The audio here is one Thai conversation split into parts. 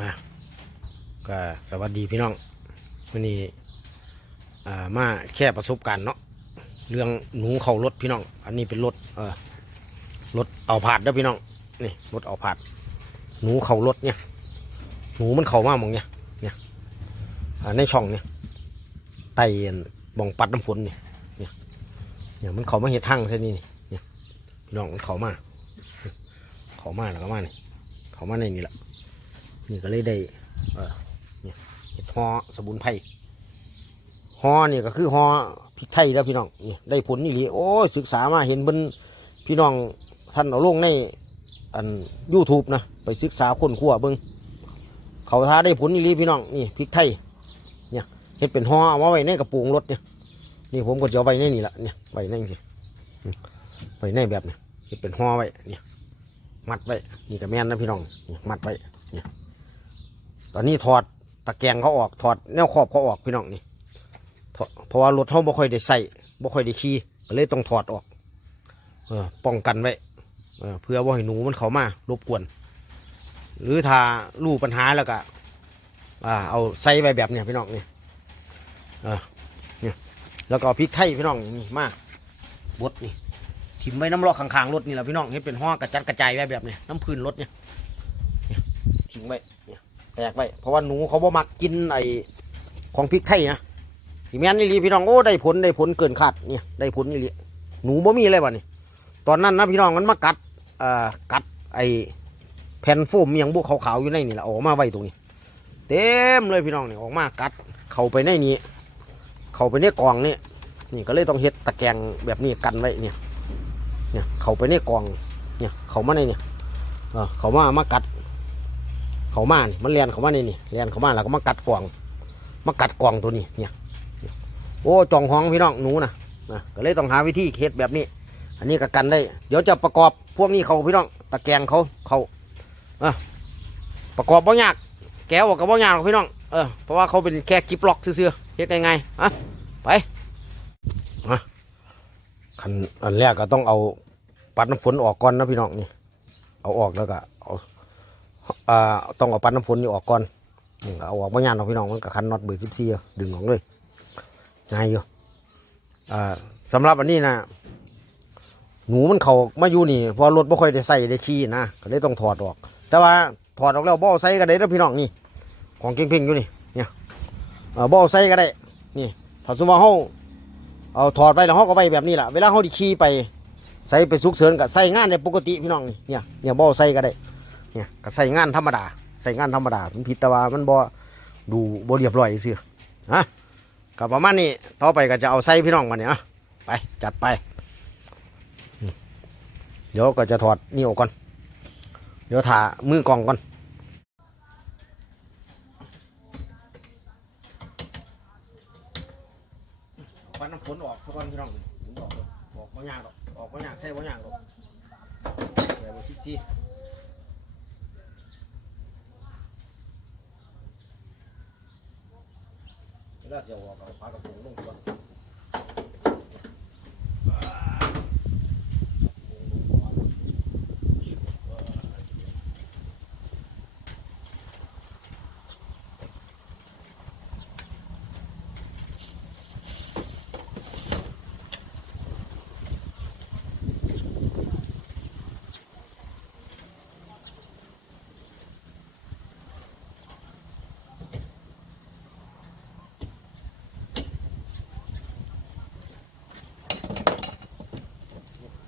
อะก็สวัสดีพี่น้องวันนี้อ่ามาแค่ประสบการณ์เนาะเรื่องหนูเข้ารถพี่น้อง อันนี้เป็นรถเออรถเอาผาดเด้อพี่น้องนี่รถเอาผาด หนูเข้ารถเนี่ยหนูมันเข้ามาหมองเนี่ยเนี่ยในช่องเนี่ยไตบ่องปัดน้ำฝนเนี่ยเนี่ยเนี่ยมันเข้ามาเห็ดทั้งเส้นนี้นี่เนี่ยพี่น้องมันเข้ามาเข้ามาแล้วก็มานี่เข้ามาในนี่แหละ นี่ก็เลยได้เออนี่เห็ดฮอสมุนไพรฮอนี่ก็คือฮอพริกไทยแล้วพี่น้องนี่ได้ผลนี่หลีโอ้ยศึกษามาเห็นบนพี่น้องท่านเอาลงในอัน YouTube นะไปศึกษาคนขั้วเบิงเขาท้าได้ผลนี่หลีพี่น้องนี่พริกไทยเนี่ยเห็ดเป็นฮอเอามาไว้ในกระปุกรถเนี่ยนี่ผมก็จะเอาไว้ในนี่ละเนี่ยไว้ในสิไว้ในแบบนี้เห็ดเป็นฮอไว้เนี่ยมัดไว้นี่ก็แม่นนะพี่น้องมัดไว้ ตอนนี้ถอดตะแกรงเขาออกถอดแนวขอบเขาออกพี่น้องนี่ถอดเพราะว่ารถเขาบ่ค่อยได้ใส่บ่ค่อยได้ขี่ก็เลยต้องถอดออกเออป้องกันไว้เออเพื่อว่าให้หนูมันเข้ามารบกวน หรือถ้ารู้ปัญหาแล้วก็อ่าเอาใส่ไว้แบบเนี้ยพี่น้องนี่เออเนี่ยแล้วก็พริกไทยพี่น้องนี่มาบดนี่ทิมไว้น้ำรอกข้างๆรถนี่แหละพี่น้องให้เป็นห้อกระจัดกระจายไว้แบบนี้น้ำพื้นรถเนี่ยทิ้งไว้ แตกไว้เพราะว่าหนูเขาบ่มักกินไอของพริกไทยนะสิแม่นนี่ลีพี่น้องโอ้ได้ผลได้ผลเกินคาดเนี่ยได้ผลนี่ลีหนูบ่มีอะไรวะนี่ตอนนั้นนะพี่น้องมันมากัดเอ่อกัดไอแผ่นโฟมอหยังบุกขาวๆอยู่ในนี่แหละออกมาไว้ตรงนี้ เต็มเลยพี่น้องนี่ออกมากัด เข้าไปในนี้เข้าไปในกล่องนี่นี่ก็เลยต้องเฮ็ดตะแกรงแบบนี้กันไว้เนี่ยเนี่ยเข้าไปในกล่องเนี่ยเข้ามาในเนี่ยเออเข้ามามากัด เขามานี่มันเลียนเขามานี่นี่เลียนเขามาแล้วก็มากัดกล่อง มากัดกล่องตัวนี้เนี่ย โอ้จองห้องพี่น้องหนูนะนะก็เลยต้องหาวิธีเฮ็ดแบบนี้ อันนี้ก็กันได้ เดี๋ยวจะประกอบพวกนี้เขาพี่น้องตะแกรงเขาเขาอะประกอบบ่ยากแก้วกับบ่ยากหรอกพี่น้องเออเพราะว่าเขาเป็นแค่กิบล็อกซื่อๆเฮ็ดง่ายๆอะไปอะขั้นอันแรกก็ต้องเอาปัดน้ำฝนออกก่อนนะพี่น้องนี่เอาออกแล้วก็ อ่าต้องเอาปัดน้ำฝนนี่ออกก่อนนี่เอาออกมางอย่านเอาพี่น้องมันก็คันน็อตเบอร์สิบสี่ดึงออกเลยง่ายอยู่อ่าสำหรับอันนี้นะหนูมันเขามาอยู่นี่พอรถไม่ค่อยได้ใส่ได้ขี่นะก็เลยต้องถอดออก แต่ว่าถอดออกแล้วบ่อใส่ก็ได้แล้วพี่น้องนี่ ของเก่งเพ่งอยู่นี่เนี่ยบ่อใส่ก็ได้นี่ถ้าสมมติว่าเฮาเอาถอดไปแล้วเฮาก็ไปแบบนี้แหละเวลาเฮาไดิขี่ไปใส่ไปสุกเสริญก็ใส่งานในปกติพี่น้องนี่เนี่ยเนี่ยบ่อใส่ก็ได้ เนี่ยก็ใส่งานธรรมดาใส่งานธรรมดามันผิดแต่ว่ามันบ่ดูบ่เรียบร้อยซื่อฮะก็ประมาณนี้ต่อไปก็จะเอาใส่พี่น้องมาเนี่ยอะไปจัดไป เดี๋ยวก็จะถอดนี่ออกก่อน เดี๋ยวถามือกองก่อนปันน้ำฝนออกทุกคนพี่น้องออกออกบ่ยากหรอกออกบ่ยากใส่บ่ยากหรอกแต่บ่ชิดจี้ เวลาจะออกเอาฝากระโปรงลงก่อน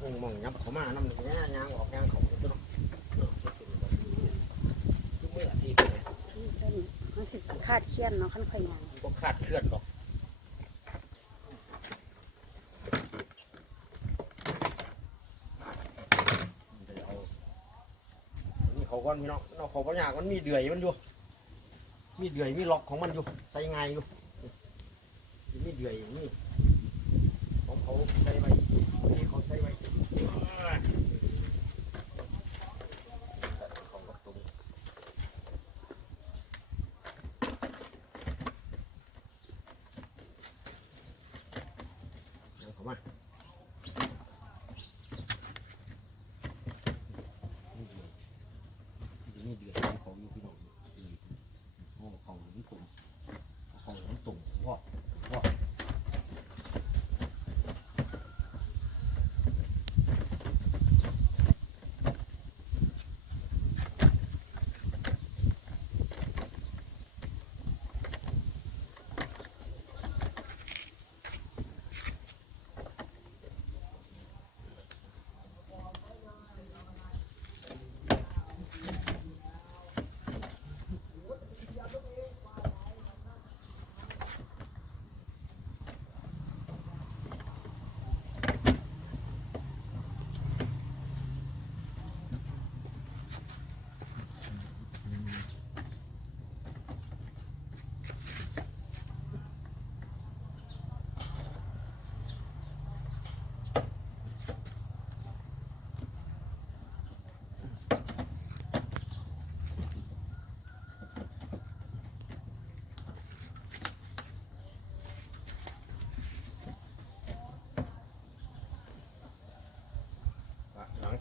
คงมอง ยับเขามาน้ำเนี้ยยางออกยางเขาตัวเนาะทุกเมื่อสิมันสิคาดเครียดเนาะขั้นข่อยงานก็ขาดเคลื่อนหรอกเดี๋ยวเอานี่เขาก้อนพี่น้องเนาะเขาก็ยากมันมีเดือยมันอยู่ มีเดือยมีล็อกของมันอยู่ใส่ไงอยู่มีเดือยนี่ของเขาใส่ไว้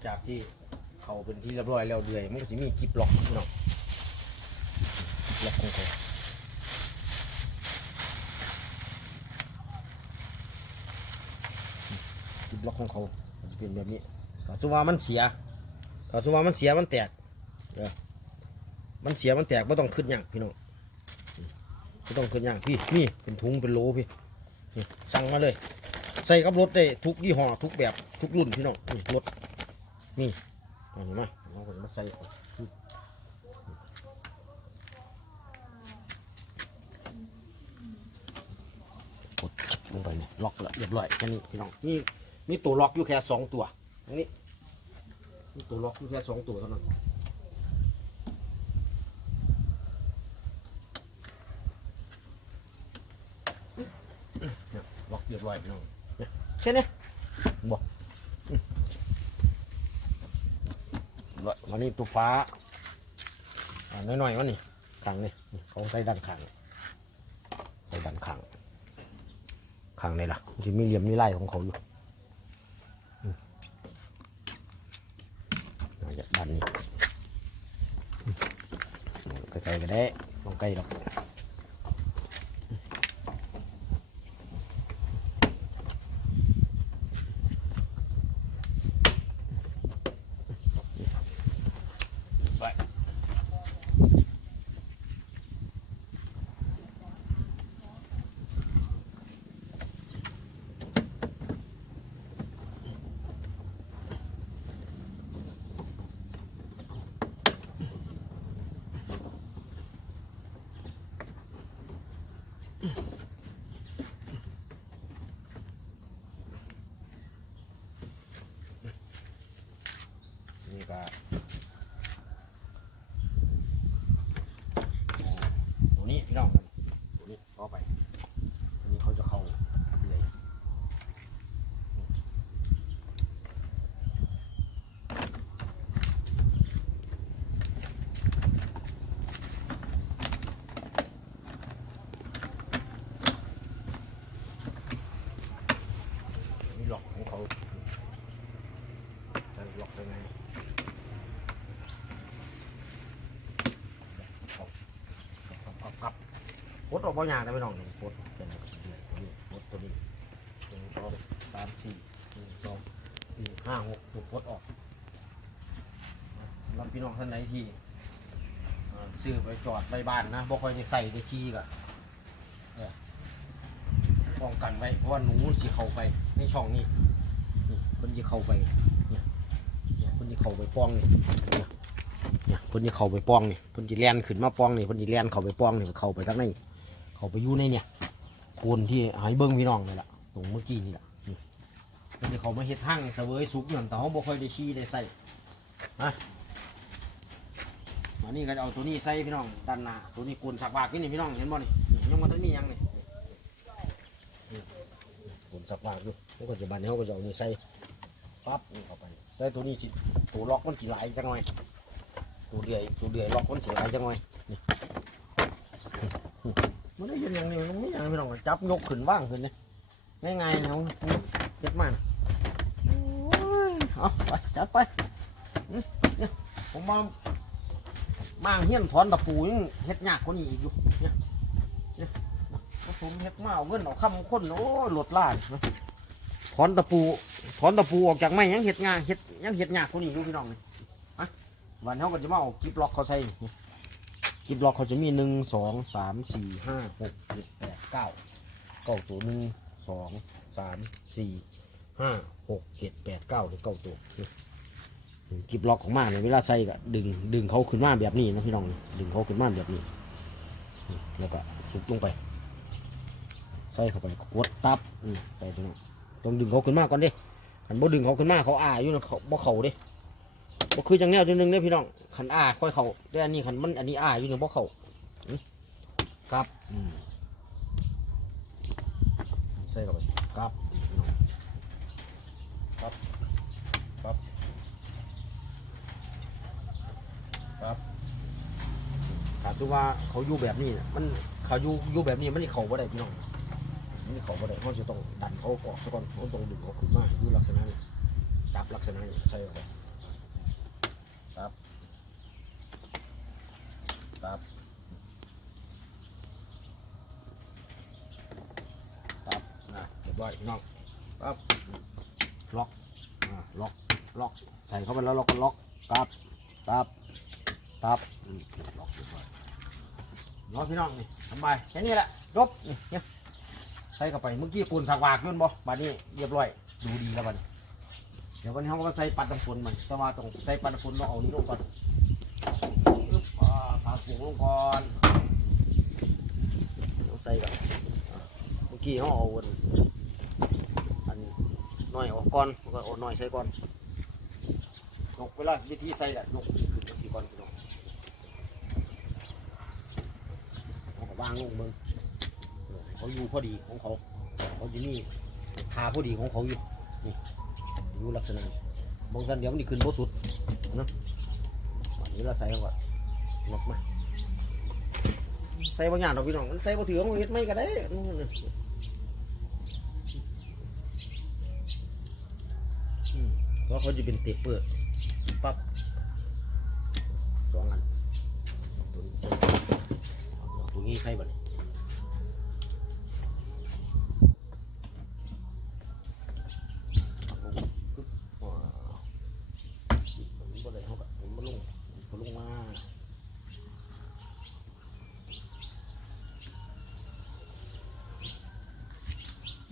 จากที่เขาเป็นที่เรียบร้อยแล้วเดือยมันก็สิมีกิบล็อกพี่น้องล็อกของเขากิบล็อกของเขาเป็นแบบนี้ถ้าสมมุติว่ามันเสียถ้าสมมุติว่ามันเสียมันแตกเด้อมันเสียมันแตกไม่ต้องขึ้นอย่างพี่น้องไม่ต้องขึ้นอย่างพี่นี่เป็นถุงเป็นโลพี่สั่งมาเลย ใส่กับรถได้ทุกยี่ห้อทุกแบบทุกรุ่นพี่น้องรถ นี่เอาเห็นไหมเอาไปมาใส่กดลงไปนี่ล็อกแล้วเรียบร้อยแค่นี้พี่น้องนี่มีตัวล็อกอยู่แค่สองตัวอันนี้มีตัวล็อกอยู่แค่สองตัวเท่านั้นล็อกเรียบร้อยพี่น้องเนี่ยแค่นี้บอก ด้วยวันนี้ตัวฟ้าอ่าน้อยๆวันนี่ขังนี่เขาใส่ดันขังใส่ดันขังขังนี่ล่ะมันจะมีเหลี่ยมมีลายของเขาอยู่อืมเอาจากด้านนี้ใกล้ๆก็ได้ลงใกล้หรอก นี่ก็ตัวนี้พี่น้องครับตัวนี้ต่อไปตัวนี้เขาจะเข้าเลยนี่หลอกของเขาจะล็อกยังไง กับกับปลดออก บ่ยากนะพี่น้องนี่ปดเป็นตัวนี้ปดตัวนี้หนึ่งสองสามสี่หนึ่งสองสี่ห้าหกถูกปดออกแล้วพี่น้องท่านใดที่เอ่อซื้อไปจอดไว้บ้านนะบ่ค่อยจะใส่ได้ขี้ก็เออป้องกันไว้เพราะว่าหนูสิเข้าไปในช่องนี้นี่คนจะเข้าไปเนี่ยเนี่ยคนจะเข้าไปป้องนี่เนี่ยเพิ่นจะเข้าไปป้องนี่เพิ่นจะแล่นขึ้นมาป้องนี่เพิ่นจะแล่นเข้าไปป้องนี่เข้าไปทางใน เขาไปอยู่ในเนี่ยโกนที่หายเบิ้งพี่น้องนี่แหละตรงเมื่อกี้นี่แหละนี่เพิ่นจะเขามาเฮ็ดหั่งเสวยสุกนั่นแต่เขาบ่ค่อยได้ชี้ได้ใส่นะอันนี้ก็จะเอาตัวนี้ใส่พี่น้องด้านหน้าตัวนี้โกนสักบากนี่นี่พี่น้องเห็นบ่นี่นี่ยังมาทันมียังนี่โกนสักบากอยู่มันก็จะบันเขาก็จะเอานี่ใส่ปั๊บนี่เข้าไปแต่ตัวนี้สิตัวล็อกมันสิหลจังหน่อยตัวเดือยตัวเดือยล็อกคนสียหายจังไงนี่ มันได้ยินอย่างนี้มันไม่อย่างพี่น้องจับยกขึ้นว่างขึ้นเนี่ยง่ายๆนะเจ็ดมันเอาไปจัดไปเนี่ยผมมามางเฮี้ยนถอนตะปูยังเฮ็ดยากกว่านี้อีกอยู่เนี่ยเนี่ยผมเฮ็ดมาเอาเงินเอาคำคนโอ้หลดล่าถอนตะปูถอนตะปูออกจากไม้ยังเฮ็ดงานเฮ็ดยังเฮ็ดยากกว่านี้อยู่พี่น้องนี่วันเขาก็จะมาเอากิบล็อกเขาใส่ กิบล็อกเขาจะมีหนึ่งสองสามสี่ห้าหกเจ็ดแปดเก้าเก้าตัวหนึ่งสองสามสี่ห้าหกเจ็ดแปดเก้าหรือเก้าตัวนี่กิบล็อกของมาเนี่ยเวลาใส่ก็ดึงดึงเขาขึ้นมาแบบนี้นะพี่น้องดึงเขาขึ้นมาแบบนี้แล้วก็สุกลงไป ใส่เข้าไปกดตับใส่ตรงนั้ต้องดึงเขาขึ้นมาก่อนดิขันบ่ดึงเขาขึ้นมาเขาอ่าอยู่นะเขาบ่เขาดิ บ่คือจังแนวจังหนึงเด้อพี่น้องขันอ้าค่อยเขาแต่อันนี้ขันมันอันนี้อ้าอยู่หนึ่งบ่เขาครับอืมใส่เข้าไปครับครับครับครับถ้ามมุว่าเขาอยู่แบบนี้มันเขาอยู่อยู่แบบนี้มันนี่เขาบ่ได้พี่น้องมันนี่เขาบ่ได้เขาจะต้องดันเขาออกซะก่อนเขาต้องดึงเขาขึ้นมาอยู่ลักษณะนี้จับลักษณะนี้ใส่เข้าไป ครับครับนะเรียบร้อยพี่น้องครับล็อกอ่าล็อกล็อกใส่เข้าไปแล้วเราก็ล็อกครับครับครับอืมล็อกเรียบร้อยน้องพี่น้องนี่สบายแค่นี้แหละจบนี่เนี่ยใส่เข้าไปเมื่อกี้ปูนสักวากอยุ่นบ่บัดนี้เรียบร้อยดูดีแล้วบัดนี้เดี๋ยววันนี้เราก็มาใส่ปัดน้ำฝนมันแต่ว่าต้องใส่ปัดน้ำฝนเราเอานี้ลงก่อนอึ๊บอ่าฝาถุงลงก่อนเอาใส่ก่อนอ่าเมื่อกี้เขาเอาอันอัน น้อยออกก่อนก็เอาน้อยใส่ก่อนยกเวลาวิธีใส่แหละยกขึ้นที่ก่อนพี่น้องเขาก็วางลงเบิ่งเอเขาอยู่พอดีของเขาเขาจะมีทาพอดีของเขาอยู่นี่อยู่ลักษณะบางสันเดี๋ยวมันจะขึ้นบ่สุดเนาะอันนี้เราใส่ก่อนลบมาใส่บางอย่างเราพี่น้องมันใส่บะถือของเฮ็ดไม่ก็ได้นู่นน่ะอืมเพ ราะเขาจะเป็นเตปเปอร์ปั๊บสองอันตัวนี้ใส่เอาตัวนี้ใส่บัดนี้เอาลงปึ๊บว้าวมันบ่ได้เขาก็มันบ่ลงมันบ่ลงมา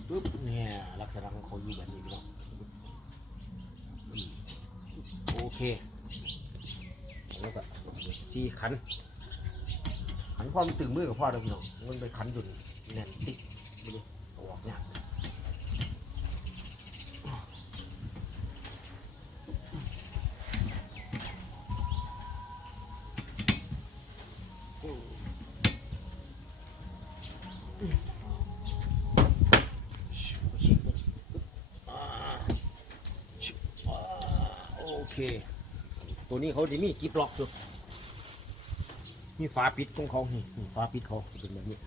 ปุ๊บเนี่ยลักษณะของเขาอยู่แบบนี้พี่น้องอืมโอ เคแล้วก็ซีขัน ขันพอมันตึงมือกับพ่อเด้อพี่น้องมันไปขันอยู่แน่นติ๊กไปเลยอออกเนี่ยชิบชิบอ่าชิบอ่าโอ เค ตัวนี้เขาจะมีกิบล็อกสุดมีฝาปิดของเขานี่นี่ฝาปิดเขาเป็นแบบนี้